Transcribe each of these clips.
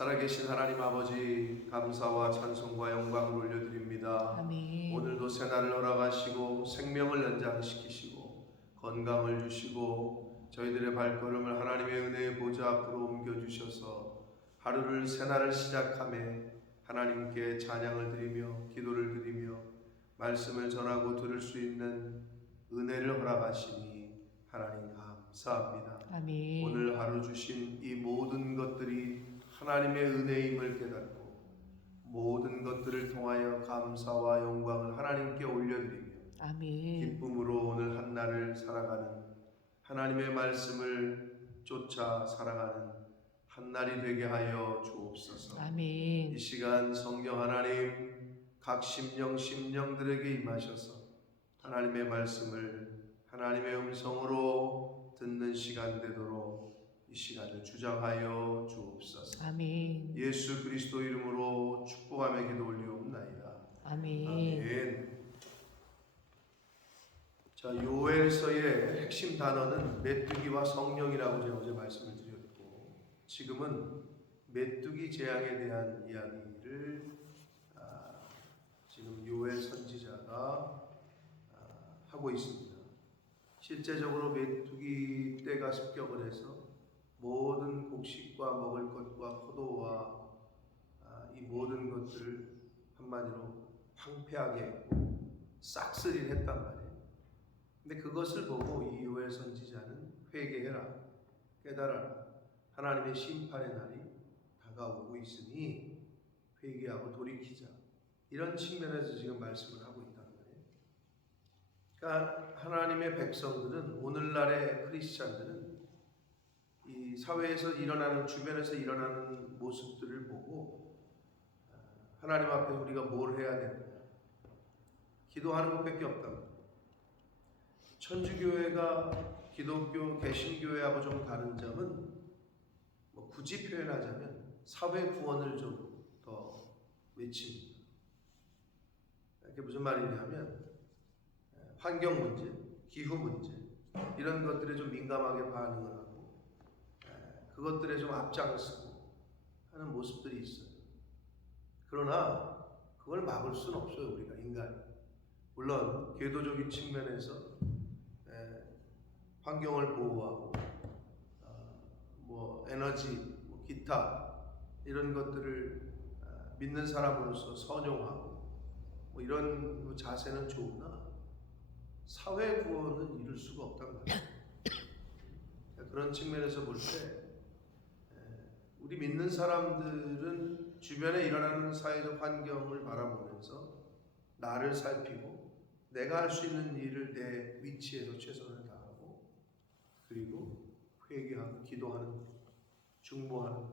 살아계신 하나님 아버지, 감사와 찬송과 영광을 올려드립니다. 아멘. 오늘도 새날을 허락하시고 생명을 연장시키시고 건강을 주시고 저희들의 발걸음을 하나님의 은혜의 보좌 앞으로 옮겨주셔서 하루를 새날을 시작하며 하나님께 찬양을 드리며 기도를 드리며 말씀을 전하고 들을 수 있는 은혜를 허락하시니 하나님 감사합니다. 아멘. 오늘 하루 주신 이 모든 것들이 하나님의 은혜임을 깨닫고 모든 것들을 통하여 감사와 영광을 하나님께 올려드리며 아멘. 기쁨으로 오늘 한 날을 살아가는 하나님의 말씀을 쫓아 살아가는 한 날이 되게 하여 주옵소서. 아멘. 이 시간 성령 하나님 각 심령들에게 임하셔서 하나님의 말씀을 하나님의 음성으로 듣는 시간 되도록 이 시간을 주장하여 주옵소서. 아멘. 예수 그리스도 이름으로 축복하며 기도 올리옵나이다. 아멘. 아멘. 자, 요엘서의 핵심 단어는 메뚜기와 성령이라고 제가 어제 말씀을 드렸고, 지금은 메뚜기 재앙에 대한 이야기를 지금 요엘 선지자가 하고 있습니다. 실제적으로 메뚜기 떼가 습격을 해서 모든 곡식과 먹을 것과 포도와 이 모든 것들을 한마디로 황폐하게 했고 싹쓸이를 했단 말이에요. 근데 그것을 보고 이 요엘 선지자는 회개해라, 깨달아라, 하나님의 심판의 날이 다가오고 있으니 회개하고 돌이키자, 이런 측면에서 지금 말씀을 하고 있단 말이에요. 그러니까 하나님의 백성들은, 오늘날의 크리스찬들은 이 사회에서 일어나는, 주변에서 일어나는 모습들을 보고 하나님 앞에 우리가 뭘 해야 되느냐, 기도하는 것밖에 없다. 천주교회가 기독교, 개신교회하고 좀 다른 점은 굳이 표현하자면 사회 구원을 좀 더 외칩니다. 이게 무슨 말이냐면 환경 문제, 기후 문제, 이런 것들에 좀 민감하게 반응을 하고 그것들에 좀 앞장서고 하는 모습들이 있어요. 그러나 그걸 막을 수는 없어요, 우리가 인간이. 물론 궤도적인 측면에서 환경을 보호하고 에너지, 기타 이런 것들을 믿는 사람으로서 선용하고 이런 자세는 좋으나 사회 구원은 이룰 수가 없다는 거예요. 그런 측면에서 볼 때 우리 믿는 사람들은 주변에 일어나는 사회적 환경을 바라보면서 나를 살피고 내가 할 수 있는 일을 내 위치에서 최선을 다하고 그리고 회개하고 기도하는, 중보하는,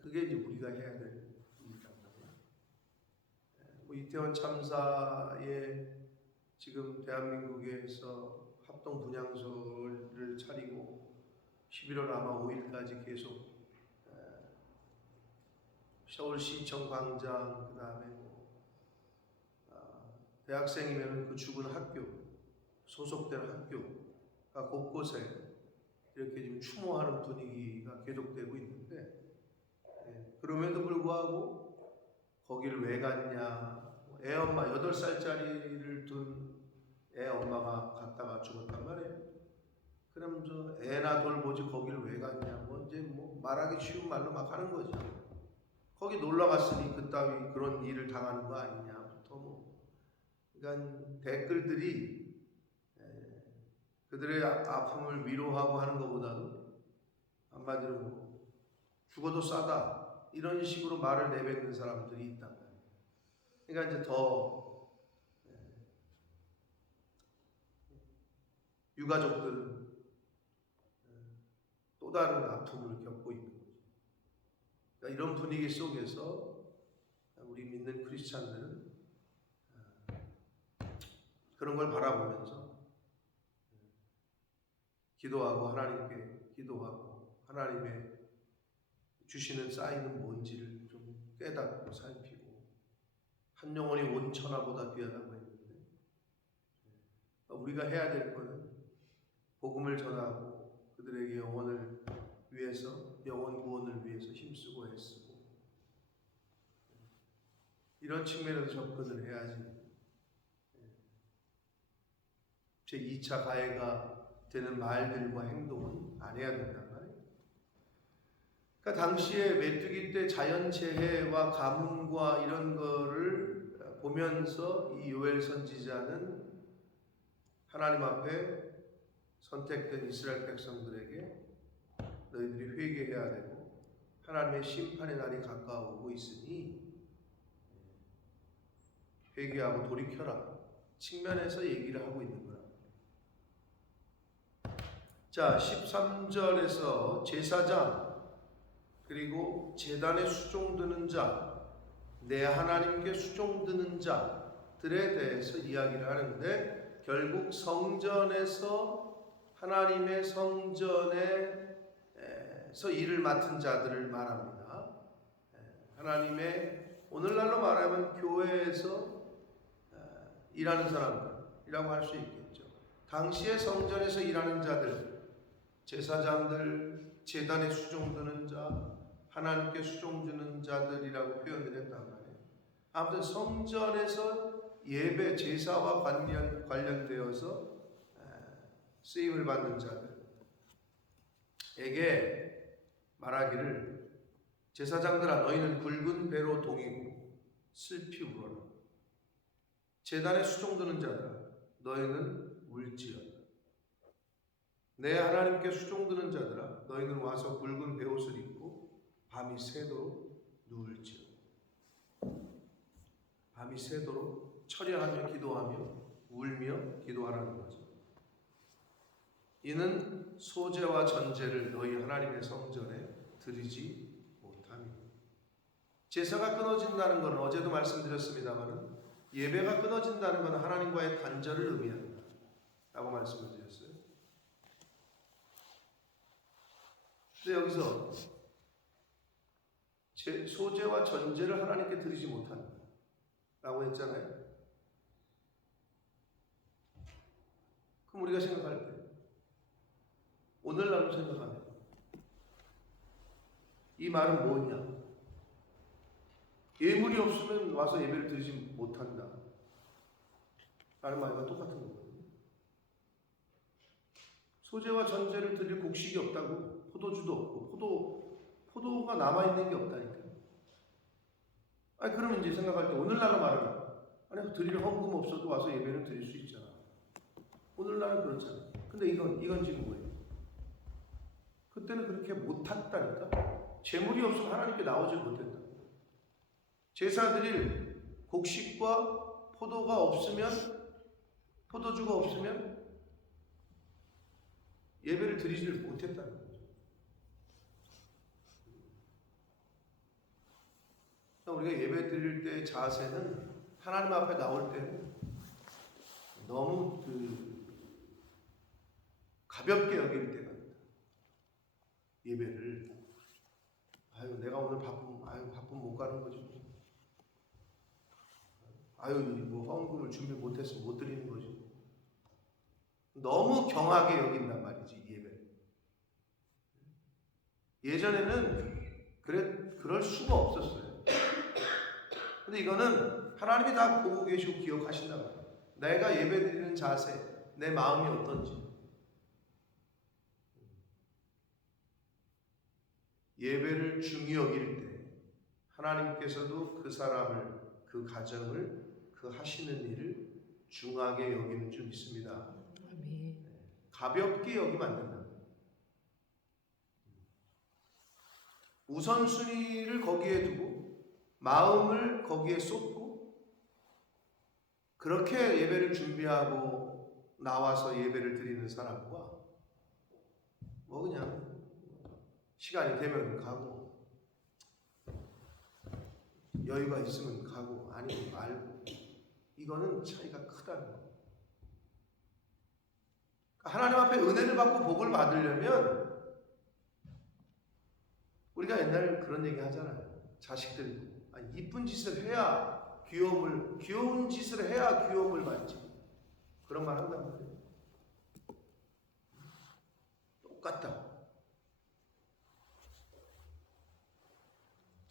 그게 이제 우리가 해야 될 일이란 말이에요. 이태원 참사에 지금 대한민국에서 합동 분향소를 차리고 11월 아마 5일까지 계속 서울시청 광장, 그 다음에 대학생이면 그 죽은 학교, 소속된 학교가 곳곳에 이렇게 지금 추모하는 분위기가 계속되고 있는데, 그럼에도 불구하고 거기를 왜 갔냐, 애 엄마 8살짜리를 둔 애 엄마가 갔다가 죽었단 말이에요. 그럼 저 애나 돌보지 거기를 왜 갔냐, 이제 말하기 쉬운 말로 막 하는 거죠. 거기 놀러 갔으니 그따위 그런 일을 당하는 거 아니냐부터 그러니까 댓글들이 그들의 아픔을 위로하고 하는 것보다도 한마디로 죽어도 싸다, 이런 식으로 말을 내뱉는 사람들이 있단 말이에요. 그러니까 이제 더 유가족들은 또 다른 아픔을 겪고 있는 거죠. 그러니까 이런 분위기 속에서 우리 믿는 크리스찬들은 그런 걸 바라보면서 기도하고, 하나님께 기도하고, 하나님의 주시는 쌓이는 뭔지를 좀 깨닫고 살피고, 한 영혼이 온 천하보다 귀하다고 했는데 우리가 해야 될 거는 복음을 전하고 그들에게 영혼을 위해서, 영혼 구원을 위해서 힘쓰고 해서 이런 측면에서 접근을 해야지. 제 2차 가해가 되는 말들과 행동은 안 해야 된단 말이에요. 그러니까 당시에 메뚜기 때 자연재해와 가뭄과 이런 거를 보면서 이 요엘 선지자는 하나님 앞에 선택된 이스라엘 백성들에게 너희들이 회개해야 되고 하나님의 심판의 날이 가까워오고 있으니 회개하고 돌이켜라 측면에서 얘기를 하고 있는 거야. 자, 13절에서 제사장 그리고 제단에 수종드는 자, 내 하나님께 수종드는 자들에 대해서 이야기를 하는데 결국 성전에서 하나님의 성전에서 일을 맡은 자들을 말합니다. 하나님의 오늘날로 말하면 교회에서 일하는 사람들이라고 할 수 있겠죠. 당시의 성전에서 일하는 자들, 제사장들, 제단에 수종드는 자, 하나님께 수종드는 자들이라고 표현을 했단 말이에요. 아무튼 성전에서 예배, 제사와 관련되어서 쓰임을 받는 자들에게 말하기를 제사장들아 너희는 굵은 배로 동이고 슬피 울어라. 제단에 수종드는 자들아 너희는 울지어다. 내 하나님께 수종드는 자들아 너희는 와서 굵은 베옷을 입고 밤이 새도록 누울지어다. 밤이 새도록 철야하며 기도하며 울며 기도하라는 거죠. 이는 소제와 전제를 너희 하나님의 성전에 드리지 못함이다. 제사가 끊어진다는 것은 어제도 말씀드렸습니다만 예배가 끊어진다는 것은 하나님과의 단절을 의미한다 라고 말씀을 드렸어요. 근데 여기서 소제와 전제를 하나님께 드리지 못한다 라고 했잖아요. 그럼 우리가 생각할 때 오늘날로 생각하면 이 말은 뭐냐? 예물이 없으면 와서 예배를 드리지 못한다 라는 말과 똑같은 거거든요. 소제와 전제를 드릴 곡식이 없다고, 포도주도 없고 포도가 남아있는 게 없다니까요. 아니 그러면 이제 생각할 때 오늘날로 말하면 아니 드릴 헌금 없어도 와서 예배는 드릴 수 있잖아. 오늘날은 그렇잖아. 근데 이건 지금 뭐예요? 그때는 그렇게 못했다니까. 재물이 없으면 하나님께 나오지 못했다. 제사 드릴 곡식과 포도주가 없으면 예배를 드리지를 못했다는 거죠. 우리가 예배 드릴 때의 자세는 하나님 앞에 나올 때는 너무 가볍게 여길 때가 있다. 예배를 내가 오늘 바쁜 못 가는 거지. 뭐 헌금을 준비 못해서 못 드리는 거지. 너무 경하게 여긴단 말이지 예배를. 예전에는 그럴 수가 없었어요. 근데 이거는 하나님이 다 보고 계시고 기억하신단 말이에요. 내가 예배 드리는 자세, 내 마음이 어떤지. 예배를 중히 여길 때 하나님께서도 그 사람을, 그 가정을, 그 하시는 일을 중하게 여기는 줄 믿습니다. 가볍게 여기면 안 된다. 우선순위를 거기에 두고 마음을 거기에 쏟고 그렇게 예배를 준비하고 나와서 예배를 드리는 사람과 그냥 시간이 되면 가고 여유가 있으면 가고 아니면 말고 이거는 차이가 크다는 거예요. 하나님 앞에 은혜를 받고 복을 받으려면 우리가 옛날에 그런 얘기 하잖아요. 자식들 이쁜 짓을 해야 귀여운 짓을 해야 귀여움을 받지. 그런 말 한단 말이에요. 똑같다.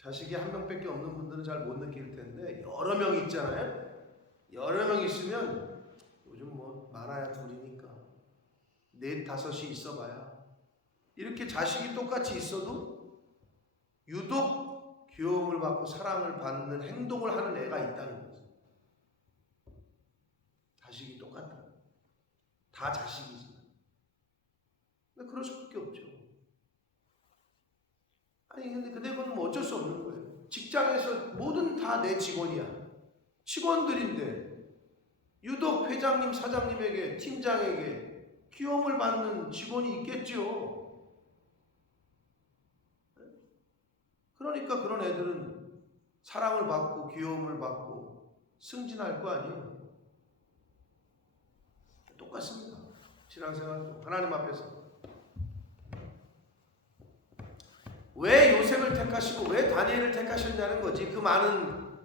자식이 한 명밖에 없는 분들은 잘 못 느낄 텐데 여러 명 있잖아요. 여러 명 있으면 요즘 뭐 많아야 둘이니까 넷 다섯이 있어봐야 이렇게 자식이 똑같이 있어도 유독 귀여움을 받고 사랑을 받는 행동을 하는 애가 있다는 거죠. 자식이 똑같다. 다 자식이지. 근데 그럴 수밖에 없죠. 아니 근데 그건 뭐 어쩔 수 없는 거예요. 직장에서 뭐든 다 내 직원이야. 직원들인데 유독 회장님, 사장님에게, 팀장에게 귀여움을 받는 직원이 있겠죠. 그러니까 그런 애들은 사랑을 받고 귀여움을 받고 승진할 거 아니에요. 똑같습니다. 신앙생활도 하나님 앞에서 왜 요셉을 택하시고 왜 다니엘을 택하셨냐는 거지. 그 많은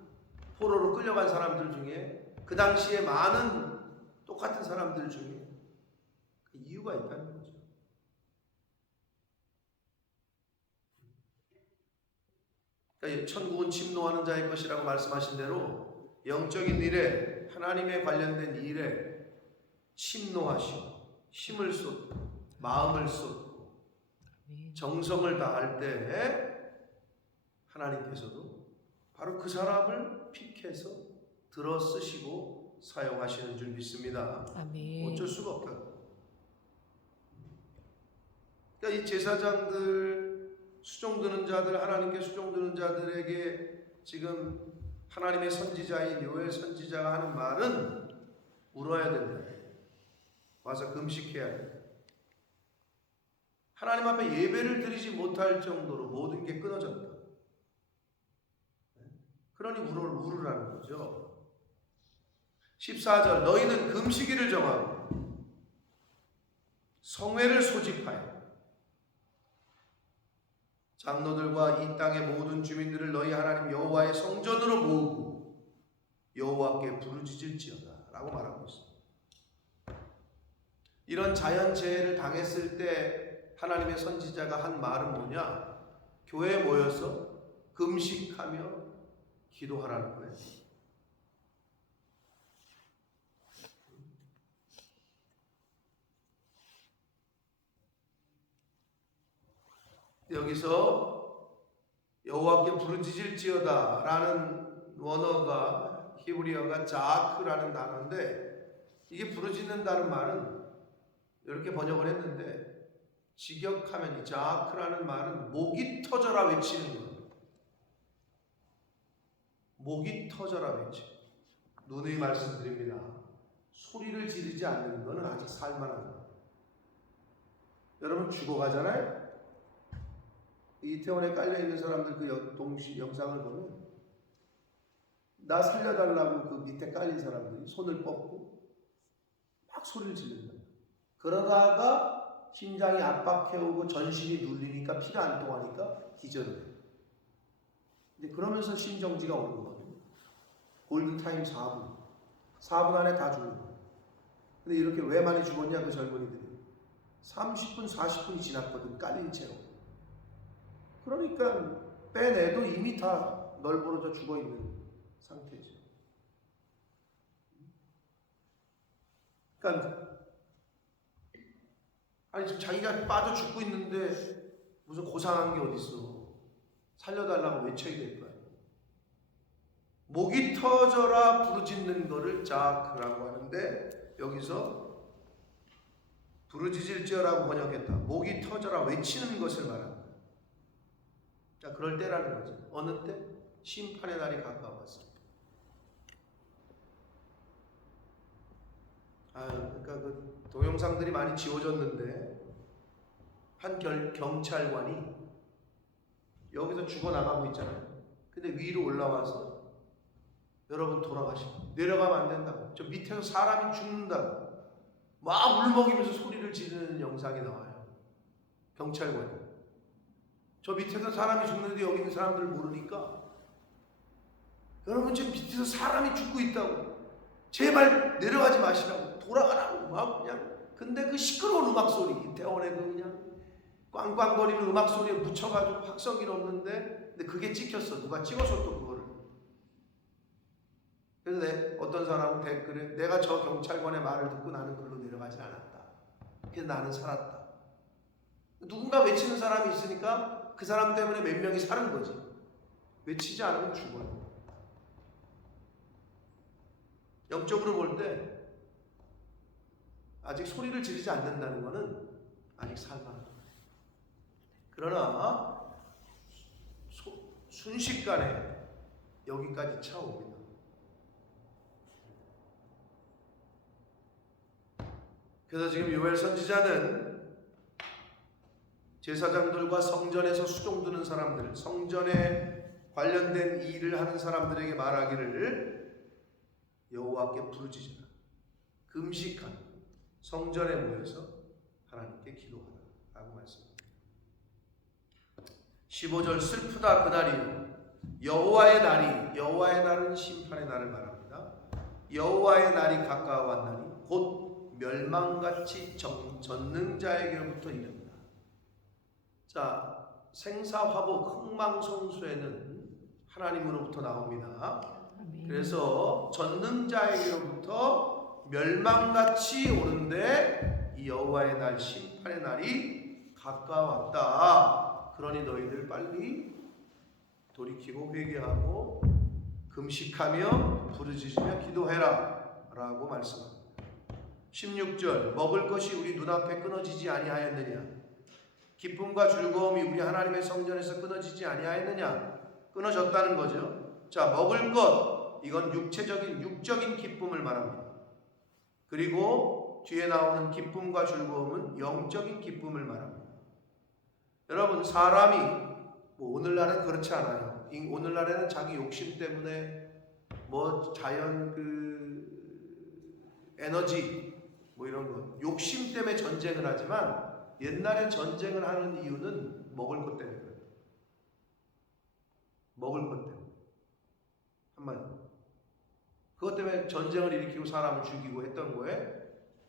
포로로 끌려간 사람들 중에 그 당시에 많은 똑같은 사람들 중에 그 이유가 있다는 거죠. 그러니까 천국은 침노하는 자의 것이라고 말씀하신 대로 영적인 일에 하나님에 관련된 일에 침노하시고 힘을 쏟고 마음을 쏟고 정성을 다할 때 하나님께서도 바로 그 사람을 픽해서 들어 쓰시고 사용하시는 줄 믿습니다. 아멘. 어쩔 수가 없다. 그러니까 이 제사장들, 수종드는 자들, 하나님께 수종드는 자들에게 지금 하나님의 선지자인 요엘 선지자가 하는 말은 울어야 된다. 와서 금식해야 된다. 하나님 앞에 예배를 드리지 못할 정도로 모든 게 끊어졌다. 그러니 울으라는 거죠. 14절 너희는 금식일을 정하고 성회를 소집하여 장로들과 이 땅의 모든 주민들을 너희 하나님 여호와의 성전으로 모으고 여호와께 부르짖을지어다 라고 말하고 있습니다. 이런 자연재해를 당했을 때 하나님의 선지자가 한 말은 뭐냐? 교회에 모여서 금식하며 기도하라는 거예요. 여기서 여호와께 부르짖을지어다 라는 원어가 히브리어가 자크라는 단어인데 이게 부르짖는다는 말은 이렇게 번역을 했는데 직역하면 이 자크라는 말은 목이 터져라 외치는 거예요. 목이 터져라 외치. 누누이 말씀드립니다. 소리를 지르지 않는 것은 아직 살만한 거예요. 여러분 죽어가잖아요. 이태원에 깔려있는 사람들 그 영상을 보면 나 살려달라고 그 밑에 깔린 사람들이 손을 뻗고 막 소리를 지른다. 그러다가 심장이 압박해오고 전신이 눌리니까 피가 안 통하니까 기절을 해요. 근데 그러면서 심정지가 오는 거거든요. 골든타임 4분 안에 다 죽는 거예요. 근데 이렇게 왜 많이 죽었냐 그 젊은이들이 30분 40분이 지났거든 깔린 채로. 그러니까 빼내도 이미 다 널브러져 죽어있는 상태죠. 그러니까 아니 지금 자기가 빠져 죽고 있는데 무슨 고상한 게 어딨어. 살려달라고 외쳐야 될 거야. 목이 터져라 부르짖는 거를 자크라고 하는데 여기서 부르짖을지어라고 번역했다. 목이 터져라 외치는 것을 말합니다. 자, 그럴 때라는 거죠. 어느 때? 심판의 날이 가까웠습니다. 그러니까 그 동영상들이 많이 지워졌는데 한 경찰관이 여기서 죽어나가고 있잖아요. 근데 위로 올라와서 여러분 돌아가시고 내려가면 안 된다고. 저 밑에서 사람이 죽는다고. 막 울먹이면서 소리를 지르는 영상이 나와요. 경찰관이. 저 밑에서 사람이 죽는데 여기 있는 사람들 모르니까 여러분 지금 밑에서 사람이 죽고 있다고. 제발 내려가지 마시라고. 돌아가라고. 막 그냥. 근데 그 시끄러운 음악 소리. 이태원에 그 그냥 꽝꽝거리는 음악 소리에 묻혀가지고 확성이 없는데 근데 그게 찍혔어. 누가 찍어서 또 그거를. 그래서 어떤 사람은 댓글에 내가 저 경찰관의 말을 듣고 나는 글로 내려가진 않았다. 그래서 나는 살았다. 누군가 외치는 사람이 있으니까 그 사람 때문에 몇 명이 사는 거지. 외치지 않으면 죽어요. 영적으로 볼 때 아직 소리를 지르지 않는다는 것은 아직 살만하다. 그러나 순식간에 여기까지 차옵니다. 그래서 지금 요엘 선지자는 제사장들과 성전에서 수종드는 사람들, 성전에 관련된 일을 하는 사람들에게 말하기를 여호와께 부르짖으라. 금식하라. 성전에 모여서 하나님께 기도하라 라고 말씀합니다. 15절 슬프다 그날이요 여호와의 날이, 여호와의 날은 심판의 날을 말합니다. 여호와의 날이 가까워왔나니 곧 멸망같이 전능자에게로부터 이른다. 자, 생사화복 흥망성쇠는 하나님으로부터 나옵니다. 그래서 전능자에게로부터 멸망같이 오는데 이 여호와의 날, 심판의 날이 가까웠다. 그러니 너희들 빨리 돌이키고 회개하고 금식하며 부르짖으며 기도해라 라고 말씀합니다. 16절 먹을 것이 우리 눈앞에 끊어지지 아니하였느냐? 기쁨과 즐거움이 우리 하나님의 성전에서 끊어지지 아니하였느냐? 끊어졌다는 거죠. 자, 먹을 것, 이건 육적인 기쁨을 말합니다. 그리고 뒤에 나오는 기쁨과 즐거움은 영적인 기쁨을 말합니다. 여러분, 사람이 오늘날은 그렇지 않아요. 오늘날에는 자기 욕심 때문에 자연 에너지 이런 거 욕심 때문에 전쟁을 하지만 옛날에 전쟁을 하는 이유는 먹을 것 때문에 그래요. 먹을 것 때문에. 한마디로. 그것 때문에 전쟁을 일으키고 사람을 죽이고 했던 거예요.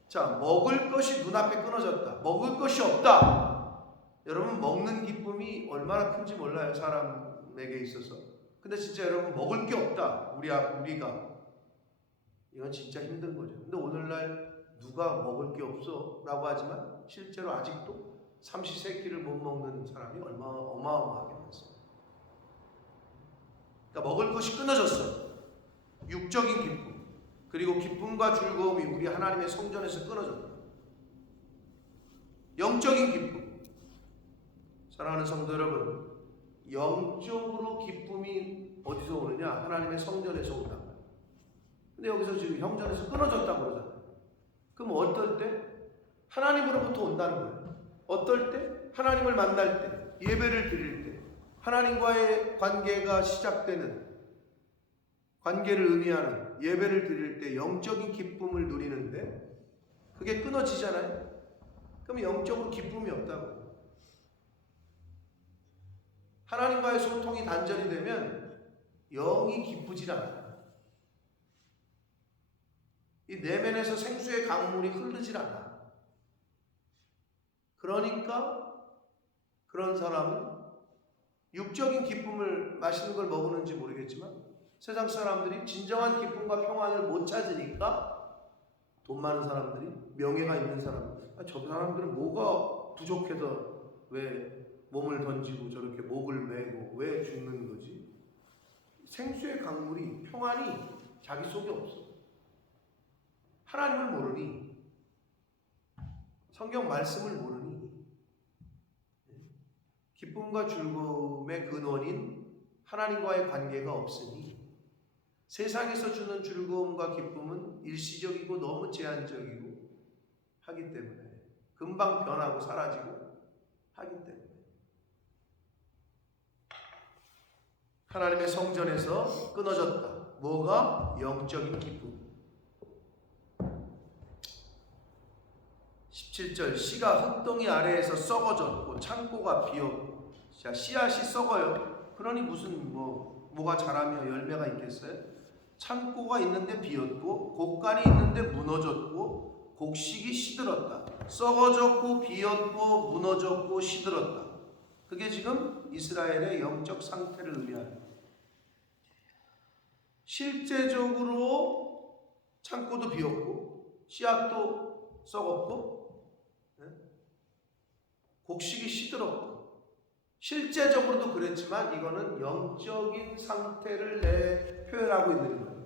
자, 먹을 것이 눈앞에 끊어졌다. 먹을 것이 없다. 여러분, 먹는 기쁨이 얼마나 큰지 몰라요. 사람에게 있어서. 근데 진짜 여러분, 먹을 게 없다. 우리가. 이건 진짜 힘든 거죠. 근데 오늘날 누가 먹을 게 없어 라고 하지만 실제로 아직도 삼시세끼를 못 먹는 사람이 어마어마하게 많습니다. 그러니까 먹을 것이 끊어졌어요. 육적인 기쁨, 그리고 기쁨과 즐거움이 우리 하나님의 성전에서 끊어졌다. 영적인 기쁨. 사랑하는 성도 여러분, 영적으로 기쁨이 어디서 오느냐? 하나님의 성전에서 온다. 근데 여기서 지금 성전에서 끊어졌다고 그러잖아요. 그럼 어떨 때? 하나님으로부터 온다는 거예요. 어떨 때? 하나님을 만날 때, 예배를 드릴 때, 하나님과의 관계가 시작되는, 관계를 의미하는 예배를 드릴 때 영적인 기쁨을 누리는데 그게 끊어지잖아요. 그럼 영적으로 기쁨이 없다고. 하나님과의 소통이 단절이 되면 영이 기쁘질 않아요. 이 내면에서 생수의 강물이 흐르질 않아. 그러니까 그런 사람은 육적인 기쁨을 맛있는 걸 먹었는지 모르겠지만 세상 사람들이 진정한 기쁨과 평안을 못 찾으니까 돈 많은 사람들이, 명예가 있는 사람들, 저 사람들은 뭐가 부족해서 왜 몸을 던지고 저렇게 목을 메고 왜 죽는 거지? 생수의 강물이, 평안이 자기 속에 없어. 하나님을 모르니, 성경 말씀을 모르니, 기쁨과 즐거움의 근원인 하나님과의 관계가 없으니 세상에서 주는 즐거움과 기쁨은 일시적이고 너무 제한적이고 하기 때문에 금방 변하고 사라지고 하기 때문에 하나님의 성전에서 끊어졌다. 뭐가? 영적인 기쁨. 17절 씨가 흙덩이 아래에서 썩어졌고 창고가 비었고. 자, 씨앗이 썩어요. 그러니 무슨 뭐가 자라며 열매가 있겠어요? 창고가 있는데 비었고 곡간이 있는데 무너졌고 곡식이 시들었다. 썩어졌고 비었고 무너졌고 시들었다. 그게 지금 이스라엘의 영적 상태를 의미하는 거예요. 실제적으로 창고도 비었고 씨앗도 썩었고 곡식이 시들었고 실제적으로도 그랬지만 이거는 영적인 상태를 표현하고 있는 거예요.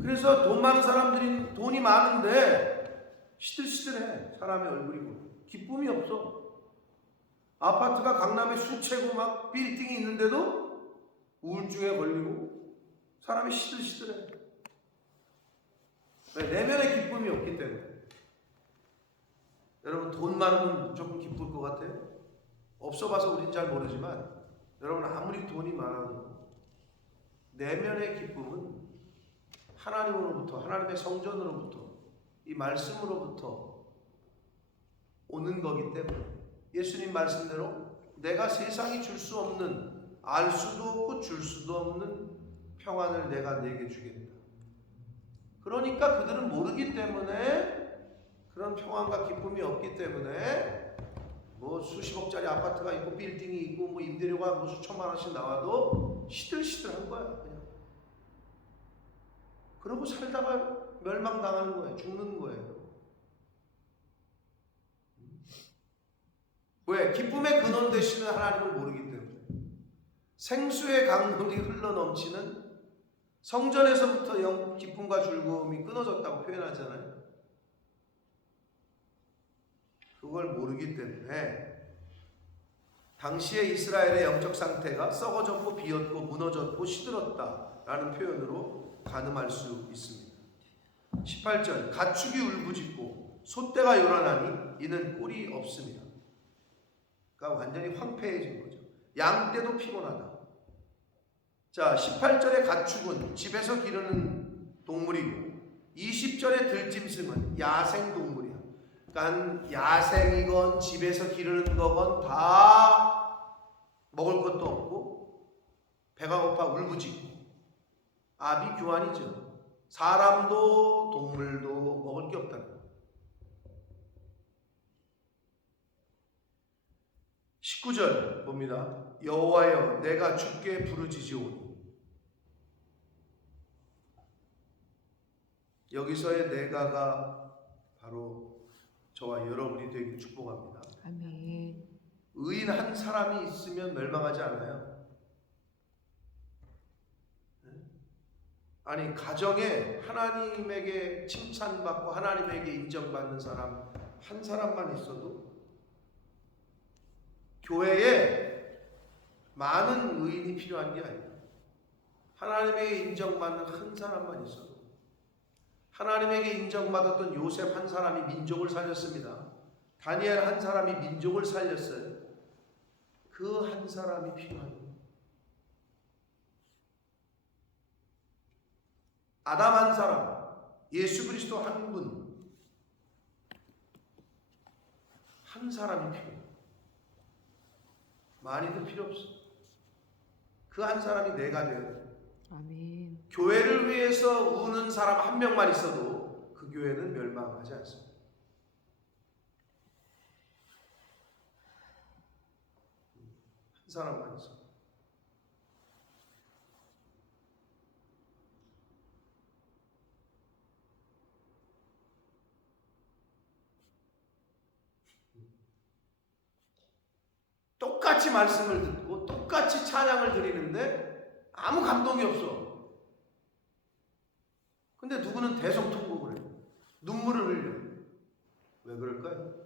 그래서 돈 많은 사람들이 돈이 많은데 시들시들해. 사람의 얼굴이 기쁨이 없어. 아파트가 강남에 수채고 막 빌딩이 있는데도 우울증에 걸리고 사람이 시들시들해. 왜? 내면에 기쁨이 없기 때문에. 여러분 돈 많으면 무조건 기쁠 것 같아요? 없어 봐서 우린 잘 모르지만 여러분 아무리 돈이 많아도 내면의 기쁨은 하나님으로부터, 하나님의 성전으로부터, 이 말씀으로부터 오는 거기 때문에 예수님 말씀대로 내가 세상이 줄 수 없는, 알 수도 없고 줄 수도 없는 평안을 내가 내게 주겠다. 그러니까 그들은 모르기 때문에 그런 평안과 기쁨이 없기 때문에 뭐 수십억짜리 아파트가 있고 빌딩이 있고 뭐 임대료가 뭐 수천만 원씩 나와도 시들시들한 거야 그냥. 그러고 살다가 멸망당하는 거예요. 죽는 거예요. 왜? 기쁨의 근원 되시는 하나님을 모르기 때문에. 생수의 강물이 흘러넘치는 성전에서부터 기쁨과 즐거움이 끊어졌다고 표현하잖아요. 그걸 모르기 때문에 당시의 이스라엘의 영적 상태가 썩어졌고 비었고 무너졌고 시들었다라는 표현으로 가늠할 수 있습니다. 18절 가축이 울부짖고 소떼가 요란하니 이는 꿀이 없습니다. 그러니까 완전히 황폐해진 거죠. 양떼도 피곤하다. 자, 18절의 가축은 집에서 기르는 동물이고 20절의 들짐승은 야생 동물이야. 그러니까 야생이건 집에서 기르는 거건 다 먹을 것도 없고 배가 고파 울부짖고 아비규환이죠. 사람도 동물도 먹을 게 없다. 19절 봅니다. 여호와여 내가 주께 부르짖으오니. 여기서의 내가가 바로 저와 여러분이 되길 축복합니다. 아멘. 의인 한 사람이 있으면 멸망하지 않아요. 아니 가정에 하나님에게 칭찬받고 하나님에게 인정받는 사람 한 사람만 있어도 교회에 많은 의인이 필요한 게 아니에요. 하나님에게 인정받는 한 사람만 있어도. 하나님에게 인정받았던 요셉 한 사람이 민족을 살렸습니다. 다니엘 한 사람이 민족을 살렸어요. 그 한 사람이 필요한 거예요. 아담 한 사람, 예수 그리스도 한 분, 한 사람이 필요해요. 많이도 필요 없어. 그 한 사람이 내가 되어야 돼. 아멘. 교회를 위해서 우는 사람 한 명만 있어도 그 교회는 멸망하지 않습니다. 한 사람만 있어. 똑같이 말씀을 듣고 똑같이 찬양을 드리는데 아무 감동이 없어. 근데 누구는 대성통곡을 해요. 눈물을 흘려. 왜 그럴까요?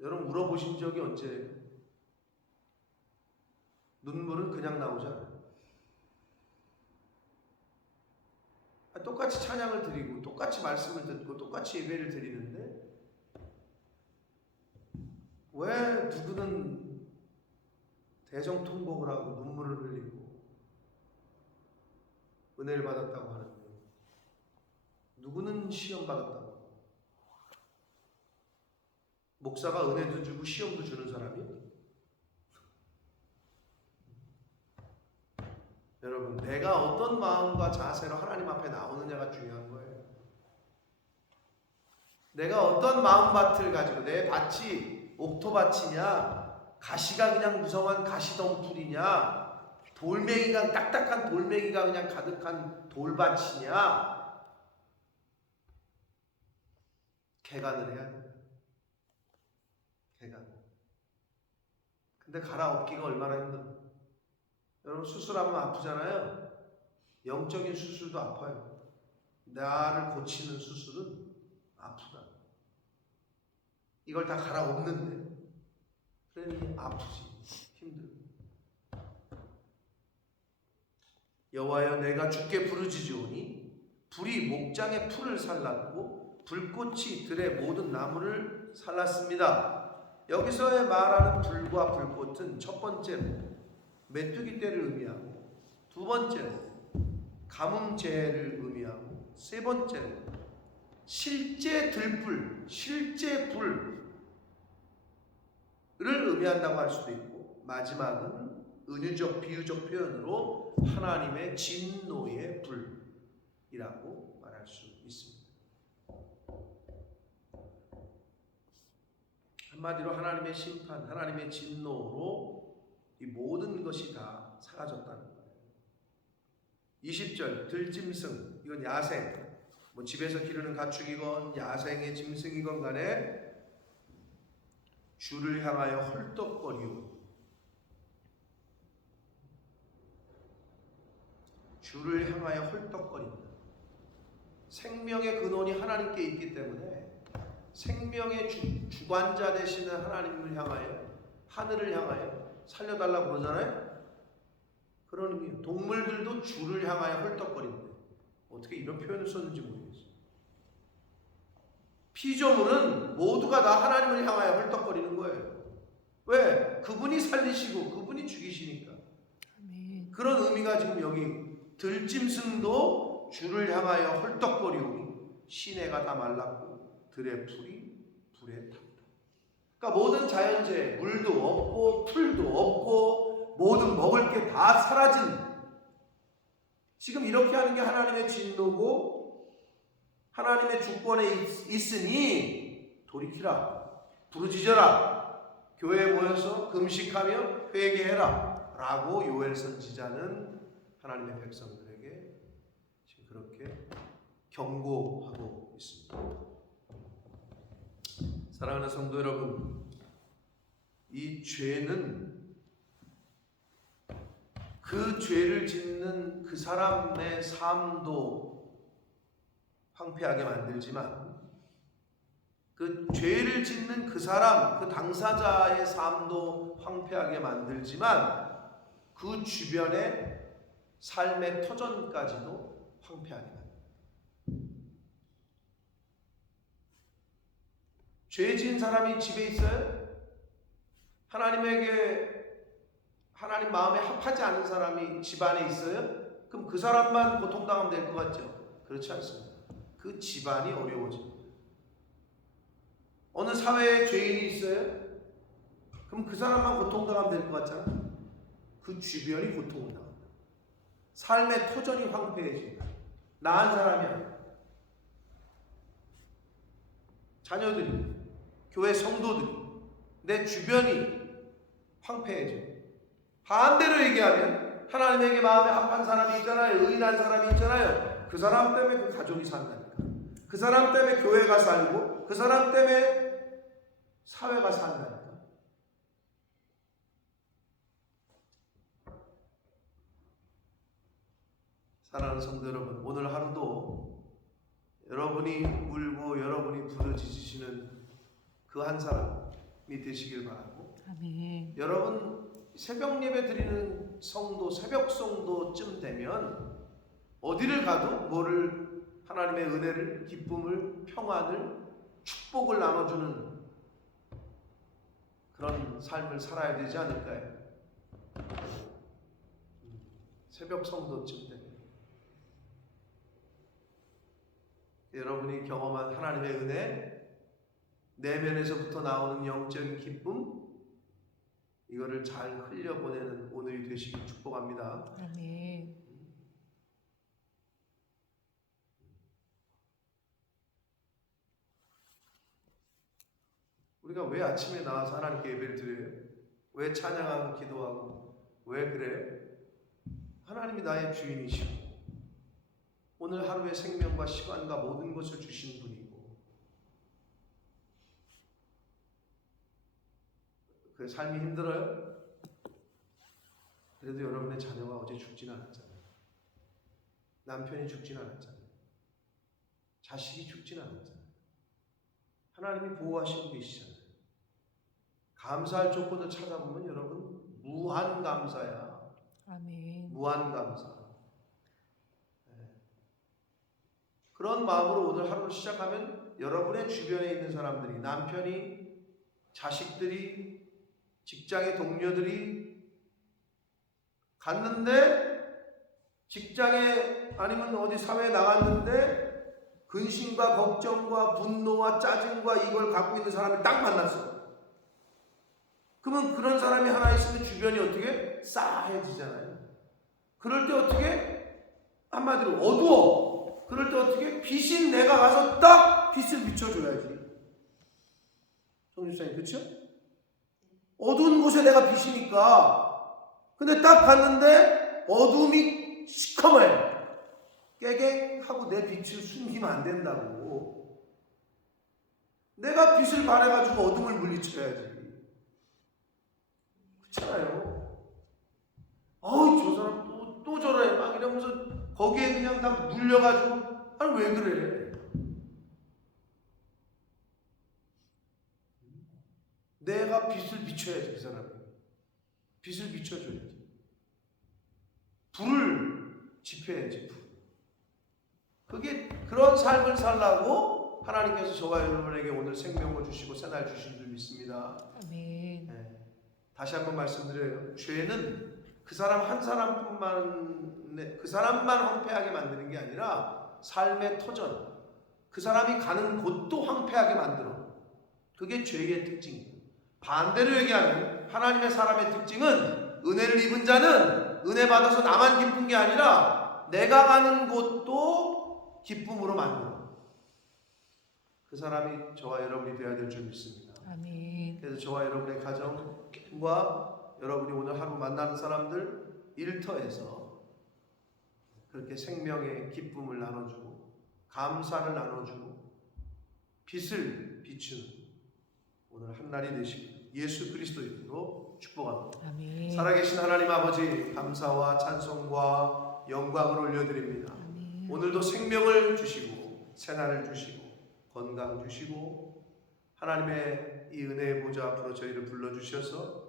여러분 울어보신 적이 언제예요? 눈물은 그냥 나오지 않아요. 똑같이 찬양을 드리고 똑같이 말씀을 듣고 똑같이 예배를 드리는데 왜 누구는 대성통곡을 하고 눈물을 흘리고 은혜를 받았다고 하는데 누구는 시험 받았다고 하고 목사가 은혜도 주고 시험도 주는 사람이 여러분 내가 어떤 마음과 자세로 하나님 앞에 나오느냐가 중요한 거예요. 내가 어떤 마음밭을 가지고 내 밭이 옥토밭이냐, 가시가 그냥 무성한 가시덩풀이냐, 돌멩이가 딱딱한 돌멩이가 그냥 가득한 돌밭이냐, 개간을 해야 된다. 개간. 근데 갈아엎기가 얼마나 힘들어. 여러분 수술하면 아프잖아요. 영적인 수술도 아파요. 나를 고치는 수술은 아프다. 이걸 다 갈아엎는데 그러니 아프지, 힘들어. 여호와여, 내가 주께 부르짖으오니 불이 목장의 풀을 살랐고 불꽃이 들의 모든 나무를 살랐습니다. 여기서의 말하는 불과 불꽃은 첫 번째로 메뚜기 떼를 의미하고, 두 번째로 가뭄재해를 의미하고, 세 번째로 실제 들불, 실제 불을 의미한다고 할 수도 있고, 마지막은 은유적 비유적 표현으로 하나님의 진노의 불이라고 말할 수 있습니다. 한마디로 하나님의 심판, 하나님의 진노로 이 모든 것이 다 사라졌다는 거예요. 20절 들짐승, 이건 야생, 뭐 집에서 기르는 가축이건 야생의 짐승이건 간에 주를 향하여 헐떡거리오. 주를 향하여 헐떡거린다. 생명의 근원이 하나님께 있기 때문에 생명의 주관자 되시는 하나님을 향하여, 하늘을 향하여 살려달라고 그러잖아요. 그런 의미. 동물들도 주를 향하여 헐떡거린대. 어떻게 이런 표현을 썼는지 모르겠어요. 피조물은 모두가 다 하나님을 향하여 헐떡거리는 거예요. 왜? 그분이 살리시고 그분이 죽이시니까. 아멘. 그런 의미가 지금 여기 들짐승도 주를 향하여 헐떡거리오니 시내가 다 말랐고 들의 풀이 불에 탔다. 그러니까 모든 자연재해, 물도 없고 풀도 없고 모든 먹을 게 다 사라진, 지금 이렇게 하는 게 하나님의 진노고 하나님의 주권에 있으니 돌이키라, 부르짖어라, 교회에 모여서 금식하며 회개해라 라고 요엘 선지자는 하나님의 백성들에게 지금 그렇게 경고하고 있습니다. 사랑하는 성도 여러분, 이 죄는 그 죄를 짓는 그 사람의 삶도 황폐하게 만들지만, 그 죄를 짓는 그 사람, 그 당사자의 삶도 황폐하게 만들지만, 그 주변의 삶의 터전까지도 황폐하게 만듭니다. 죄 지은 사람이 집에 있어요? 하나님 마음에 합하지 않은 사람이 집안에 있어요? 그럼 그 사람만 고통당하면 될 것 같죠? 그렇지 않습니다. 그 집안이 어려워집니다. 어느 사회에 죄인이 있어요? 그럼 그 사람만 고통당하면 될 것 같잖아? 그 주변이 고통을 당한다. 삶의 터전이 황폐해진다. 나은 사람이야. 자녀들이, 교회 성도들이, 내 주변이 황폐해져. 반대로 얘기하면 하나님에게 마음에 합한 사람이 있잖아요. 의인한 사람이 있잖아요. 그 사람 때문에 그 가족이 산다니까. 그 사람 때문에 교회가 살고 그 사람 때문에 사회가 산다니까. 사랑하는 성도 여러분, 오늘 하루도 여러분이 울고 여러분이 부르짖으시는 그 한 사람이 되시길 바라고, 아멘. 여러분 새벽 예배 드리는 성도, 새벽 성도쯤 되면 어디를 가도 뭐를, 하나님의 은혜를, 기쁨을, 평안을, 축복을 나눠주는 그런 삶을 살아야 되지 않을까요? 새벽 성도쯤 되면 여러분이 경험한 하나님의 은혜, 내면에서부터 나오는 영적인 기쁨, 이거를 잘 흘려보내는 오늘이 되시길 축복합니다. 아멘. 우리가 왜 아침에 나와서 하나님께 예배를 드려요? 왜 찬양하고 기도하고 왜 그래요? 하나님이 나의 주인이시고 오늘 하루의 생명과 시간과 모든 것을 주신 분이고 그 삶이 힘들어요? 그래도 여러분의 자녀가 어제 죽진 않았잖아요. 남편이 죽진 않았잖아요. 자식이 죽진 않았잖아요. 하나님이 보호하시고 계시잖아요. 감사할 조건을 찾아보면 여러분 무한 감사야. 아멘. 무한 감사. 네. 그런 마음으로 오늘 하루를 시작하면 여러분의 주변에 있는 사람들이 남편이 자식들이 직장의 동료들이 갔는데 직장에 아니면 어디 사회에 나갔는데 근심과 걱정과 분노와 짜증과 이걸 갖고 있는 사람을 딱 만났어. 그러면 그런 사람이 하나 있으면 주변이 어떻게? 싸해지잖아요. 그럴 때 어떻게? 한마디로 어두워. 그럴 때 어떻게? 빛인 내가 가서 딱 빛을 비춰줘야지. 성주사님 그렇죠? 어두운 곳에 내가 빛이니까. 근데 딱 갔는데 어둠이 시커매. 깨갱하고 내 빛을 숨기면 안 된다고. 내가 빛을 발해가지고 어둠을 물리쳐야지. 그렇잖아요. 저 사람 또 저래 막 이러면서 거기에 그냥 다 눌려가지고 아니 왜 그래? 내가 빛을 비춰야지. 그 사람이 빛을 비춰줘야지. 불을 지펴야지. 불. 그게 그런 삶을 살라고 하나님께서 저와 여러분에게 오늘 생명을 주시고 새날 주신 줄 믿습니다. 아멘. 네. 다시 한번 말씀드려요. 죄는 그 사람 한 사람뿐만 그 사람만 황폐하게 만드는 게 아니라 삶의 터전, 그 사람이 가는 곳도 황폐하게 만들어. 그게 죄의 특징이에요. 반대로 얘기하면 하나님의 사람의 특징은 은혜를 입은 자는 은혜 받아서 나만 기쁜 게 아니라 내가 가는 곳도 기쁨으로 만들어. 그 사람이 저와 여러분이 되어야 될 줄 믿습니다. 아멘. 그래서 저와 여러분의 가정과 여러분이 오늘 하루 만나는 사람들 일터에서 그렇게 생명의 기쁨을 나눠주고 감사를 나눠주고 빛을 비추는 오늘 한날이 되시길 예수 그리스도 이름으로 축복합니다. 아멘. 살아계신 하나님 아버지 감사와 찬송과 영광을 올려드립니다. 아멘. 오늘도 생명을 주시고 새날을 주시고 건강 주시고 하나님의 이 은혜의 보좌 앞으로 저희를 불러주셔서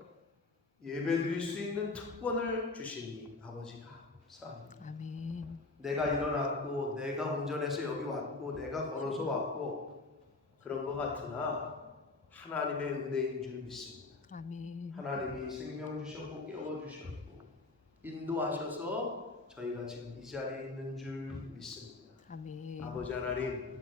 예배드릴 수 있는 특권을 주시니 아버지 감사합니다. 아멘. 내가 일어났고 내가 운전해서 여기 왔고 내가 걸어서 왔고 그런 것 같으나 하나님의 은혜인 줄 믿습니다. 아멘. 하나님이 생명 주셨고 깨워주셨고 인도하셔서 저희가 지금 이 자리에 있는 줄 믿습니다. 아멘. 아버지 하나님이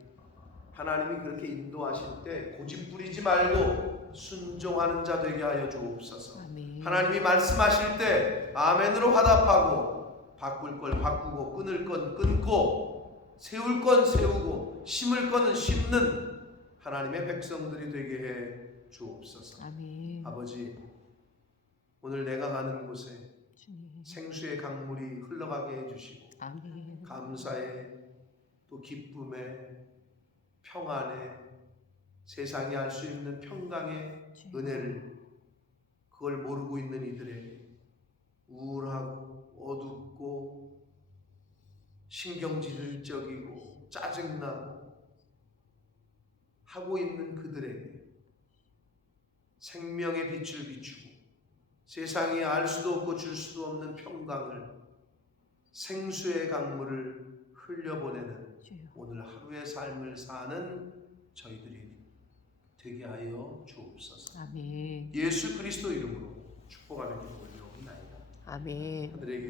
그렇게 인도하실 때 고집 부리지 말고 순종하는 자 되게 하여 주옵소서. 아멘. 하나님이 말씀하실 때 아멘으로 화답하고 바꿀 걸 바꾸고 끊을 건 끊고 세울 건 세우고 심을 거는 심는 하나님의 백성들이 되게 해 주옵소서. 아멘. 아버지 오늘 내가 가는 곳에 주님. 생수의 강물이 흘러가게 해주시고 아멘. 감사에 또 기쁨에 평안에 세상이 알 수 있는 평강의 주님. 은혜를 그걸 모르고 있는 이들에게 우울하고 어둡고 신경질적이고 짜증나고 하고 있는 그들에게 생명의 빛을 비추고 세상이 알 수도 없고 줄 수도 없는 평강을 생수의 강물을 흘려보내는 주여. 오늘 하루의 삶을 사는 저희들이 되게 하여 주옵소서. 아멘. 예수 그리스도 이름으로 축복하며 기도를 드리옵나이다. 아멘. 하늘에